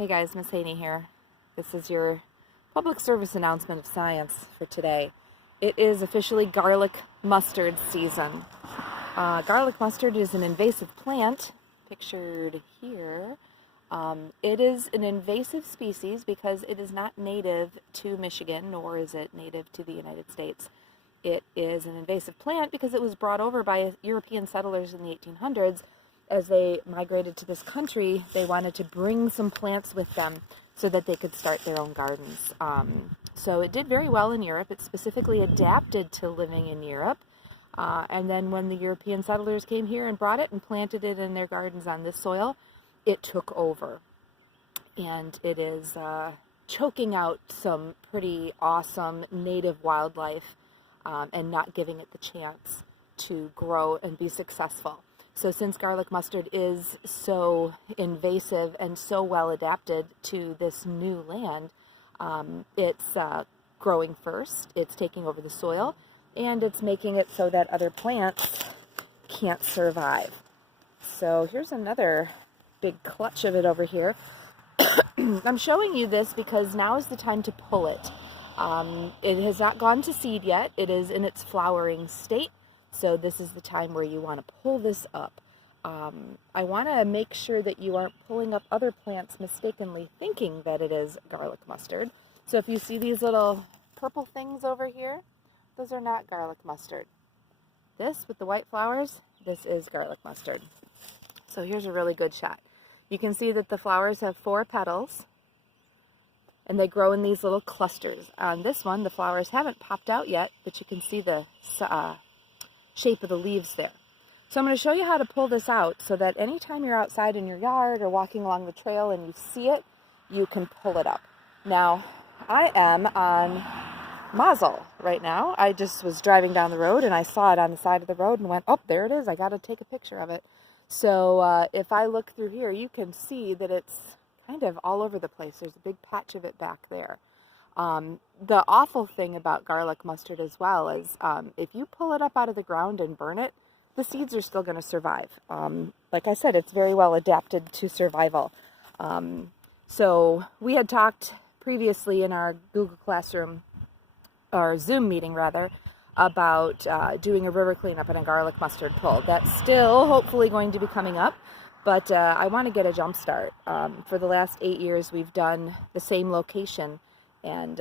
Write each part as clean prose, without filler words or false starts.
Hey guys, Miss Haney here. This is your public service announcement of science for today. It is officially garlic mustard season. Garlic mustard is an invasive plant, pictured here. It is an invasive species because it is not native to Michigan, nor is it native to the United States. It is an invasive plant because it was brought over by European settlers in the 1800s. As they migrated to this country, they wanted to bring some plants with them so that they could start their own gardens. So it did very well in Europe. It specifically adapted to living in Europe. And then when the European settlers came here and brought it and planted it in their gardens on this soil, it took over. And it is choking out some pretty awesome native wildlife and not giving it the chance to grow and be successful. So since garlic mustard is so invasive and so well adapted to this new land, it's growing first, it's taking over the soil, and it's making it so that other plants can't survive. So here's another big clutch of it over here. I'm showing you this because now is the time to pull it. It has not gone to seed yet. It is in its flowering state. So this is the time where you want to pull this up. I want to make sure that you aren't pulling up other plants mistakenly thinking that it is garlic mustard. So if you see these little purple things over here, those are not garlic mustard. This with the white flowers, this is garlic mustard. So here's a really good shot. You can see that the flowers have 4 petals and they grow in these little clusters. On this one, the flowers haven't popped out yet, but you can see the shape of the leaves there. So I'm going to show you how to pull this out so that anytime you're outside in your yard or walking along the trail and you see it, you can pull it up. Now, I am on Mazel right now. I just was driving down the road and I saw it on the side of the road and went, oh, there it is. I got to take a picture of it. So if I look through here, you can see that it's kind of all over the place. There's a big patch of it back there. The awful thing about garlic mustard as well is if you pull it up out of the ground and burn it, the seeds are still going to survive. Like I said, it's very well adapted to survival. So we had talked previously in our Google Classroom, or Zoom meeting rather, about doing a river cleanup and a garlic mustard pull. That's still hopefully going to be coming up, but I want to get a jump start. For the last 8 years, we've done the same location, and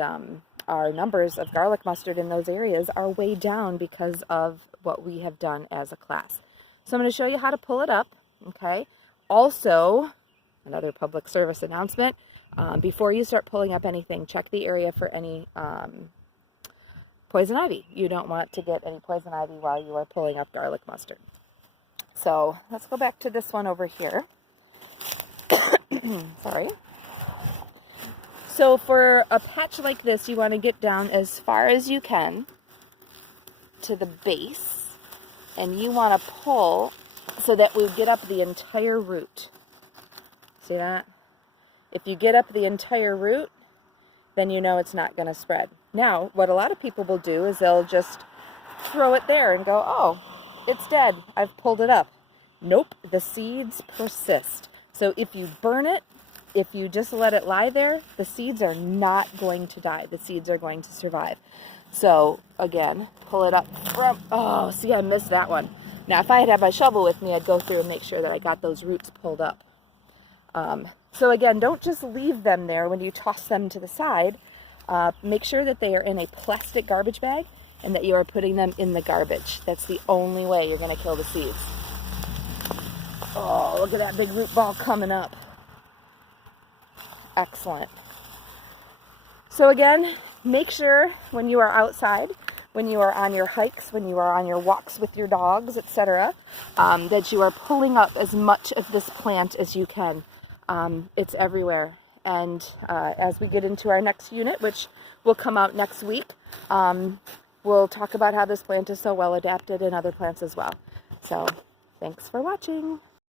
our numbers of garlic mustard in those areas are way down because of what we have done as a class. So I'm going to show you how to pull it up, okay? Also, another public service announcement, before you start pulling up anything, check the area for any poison ivy. You don't want to get any poison ivy while you are pulling up garlic mustard. So let's go back to this one over here. Sorry. So for a patch like this, you want to get down as far as you can to the base, and you want to pull so that we get up the entire root. See that? If you get up the entire root, then you know it's not going to spread. Now, what a lot of people will do is they'll just throw it there and go, oh, it's dead. I've pulled it up. Nope, the seeds persist. So if you burn it, if you just let it lie there, the seeds are not going to die. The seeds are going to survive. So, again, pull it up from, oh, see, I missed that one. Now, if I had my shovel with me, I'd go through and make sure that I got those roots pulled up. So, again, don't just leave them there when you toss them to the side. Make sure that they are in a plastic garbage bag and that you are putting them in the garbage. That's the only way you're going to kill the seeds. Oh, look at that big root ball coming up. Excellent. So again, make sure when you are outside, when you are on your hikes, when you are on your walks with your dogs, etc., that you are pulling up as much of this plant as you can. It's everywhere. And as we get into our next unit, which will come out next week, we'll talk about how this plant is so well adapted in other plants as well. So thanks for watching.